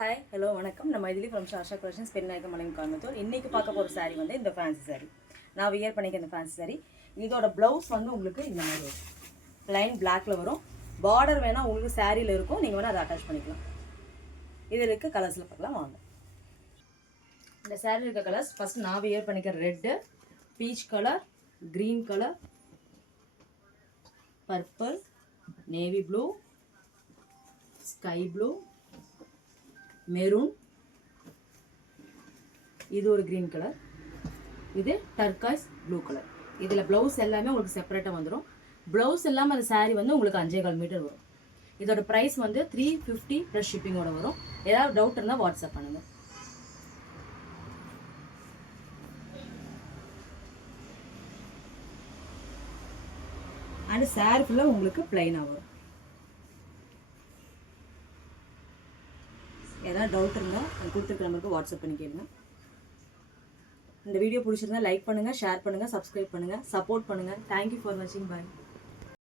Hi hello வணக்கம். நம்ம இதுலேயும் ஃப்ரம் ஷாஷா கலெக்ஷன்ஸ் பெருநாயக்கம் மலையம் கோயம்புத்தூர். இன்றைக்கி பார்க்க போகிற சாரீ வந்து இந்த ஃபேன்சி சாரீ. நான் வியர் பண்ணிக்க இந்த ஃபேன்சி சாரீ. இதோட ப்ளவுஸ் வந்து உங்களுக்கு இந்த மாதிரி வரும், ப்ளைன் பிளாக்ல வரும். பார்டர் வேணால் உங்களுக்கு சாரியில் இருக்கும், நீங்கள் வேணால் அதை அட்டாச் பண்ணிக்கலாம். இதில் இருக்க கலர்ஸில் பார்க்கலாம் வாங்க. இந்த சாரீ இருக்க கலர்ஸ் ஃபஸ்ட் நான் வியர் பண்ணிக்கிற red, peach colour, green colour, purple, navy blue, sky blue, maroon, இது ஒரு க்ரீன் கலர், இது டர்காய்ஸ் ப்ளூ கலர். இதில் ப்ளவுஸ் எல்லாமே உங்களுக்கு செப்பரேட்டாக வந்துடும். ப்ளவுஸ் இல்லாமல் அந்த சாரீ வந்து உங்களுக்கு 5.25 மீட்டர் வரும். இதோட ப்ரைஸ் வந்து 350 ப்ளஸ் ஷிப்பிங்கோட வரும். ஏதாவது டவுட் இருந்தால் வாட்ஸ்அப் பண்ணுங்கள். அண்ட் சாரீ ஃபுல்லாக உங்களுக்கு பிளைனாக வரும். ஏதாவது டவுட் இருந்தால் கொடுத்துருக்க நம்பருக்கு வாட்ஸ்அப் பண்ணி கேளுங்க. இந்த வீடியோ பிடிச்சிருந்தா லைக் பண்ணுங்கள், ஷேர் பண்ணுங்கள், சப்ஸ்கிரைப் பண்ணுங்கள், சப்போர்ட் பண்ணுங்கள். தேங்க்யூ ஃபார் வாட்சிங். பாய்.